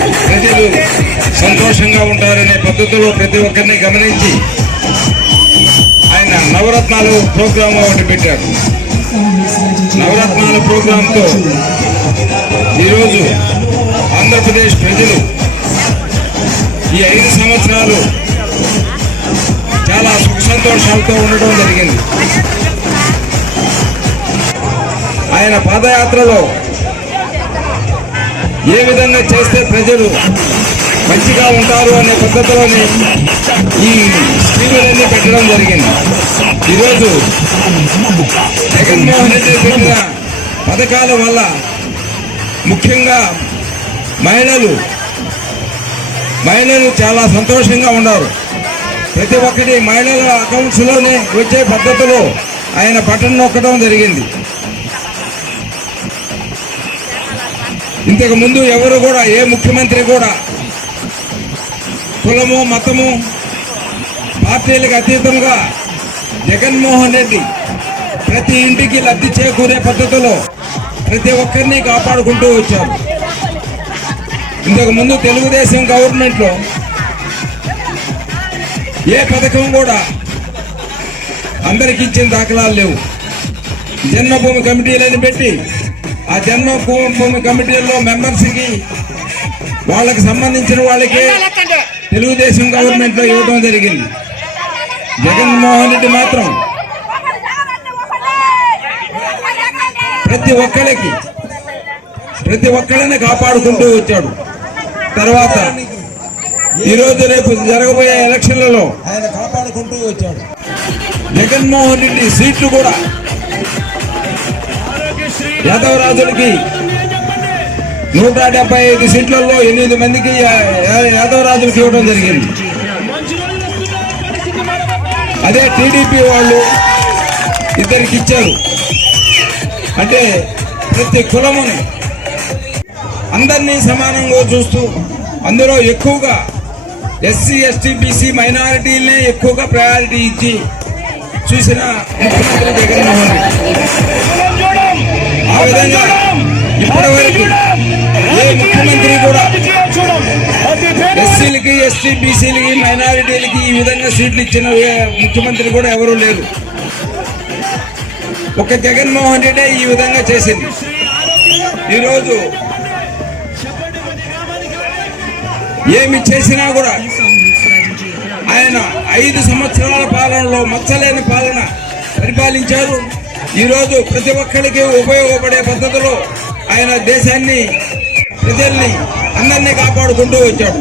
ప్రజలు సంతోషంగా ఉంటారనే పద్ధతిలో ప్రతి ఒక్కరిని గమనించి ఆయన నవరత్నాలు ప్రోగ్రాం ఒకటి పెట్టారు. నవరత్నాల ప్రోగ్రాంతో ఈరోజు ఆంధ్రప్రదేశ్ ప్రజలు ఈ ఐదు సంవత్సరాలు చాలా సుఖ సంతోషాలతో ఉండడం జరిగింది. ఆయన పాదయాత్రలో ఏ విధంగా చేస్తే ప్రజలు మంచిగా ఉంటారు అనే పద్ధతిలోని ఈ స్కీములన్నీ పెట్టడం జరిగింది. ఈరోజు జగన్మోహన్ రెడ్డి పెట్టిన పథకాల వల్ల ముఖ్యంగా మహిళలు మహిళలు చాలా సంతోషంగా ఉన్నారు. ప్రతి ఒక్కటి మహిళల అకౌంట్స్లోనే వచ్చే పద్ధతిలో ఆయన బటన్ నొక్కడం జరిగింది. ఇంతకు ముందు ఎవరు కూడా ఏ ముఖ్యమంత్రి కూడా కులము మతము పార్టీలకు అతీతంగా జగన్మోహన్ రెడ్డి ప్రతి ఇంటికి లబ్ధి చేకూరే పద్ధతిలో ప్రతి ఒక్కరిని కాపాడుకుంటూ వచ్చారు. ఇంతకు ముందు తెలుగుదేశం గవర్నమెంట్లో ఏ పథకం కూడా అందరికి ఇచ్చిన దాఖలాలు లేవు. జన్మభూమి కమిటీలను పెట్టి ఆ జన్మభూమి కమిటీల్లో మెంబర్స్కి వాళ్ళకి సంబంధించిన వాళ్ళకి తెలుగుదేశం గవర్నమెంట్లో ఇవ్వడం జరిగింది. జగన్మోహన్ రెడ్డి మాత్రం ప్రతి ఒక్కరికి ప్రతి ఒక్కరిని కాపాడుకుంటూ వచ్చాడు. తర్వాత ఈ రోజు రేపు జరగబోయే ఎలక్షన్లలో ఆయన కాపాడుకుంటూ వచ్చాడు. జగన్మోహన్ రెడ్డి సీట్లు కూడా యాదవ్ నూట డెబ్బై ఐదు సీట్లలో ఎనిమిది మందికి యాదవరాజులకు యాదవ్ ఇవ్వడం జరిగింది. అదే టీడీపీ వాళ్ళు ఇద్దరికి ఇచ్చారు. అంటే ప్రతి కులముని అందరినీ సమానంగా చూస్తూ అందులో ఎక్కువగా ఎస్సీ ఎస్టీ బీసీ మైనారిటీలనే ఎక్కువగా ప్రయారిటీ ఇచ్చి చూసిన ముఖ్యమంత్రి జగన్మోహన్ రెడ్డి. ఆ విధంగా ఇప్పటి వరకు ఏ ముఖ్యమంత్రి కూడా ఎస్సీలకి ఎస్టీ బీసీలకి మైనారిటీలకి ఈ విధంగా సీట్లు ఇచ్చిన ముఖ్యమంత్రి కూడా ఎవరూ లేరు. ఒక జగన్మోహన్ రెడ్డి ఈ విధంగా చేసింది. ఈరోజు ఏమి చేసినా కూడా ఆయన ఐదు సంవత్సరాల పాలనలో మచ్చలేని పాలన పరిపాలించారు. ఈరోజు ప్రతి ఒక్కరికి ఉపయోగపడే పద్ధతిలో ఆయన దేశాన్ని ప్రజల్ని అందరినీ కాపాడుకుంటూ వచ్చాడు.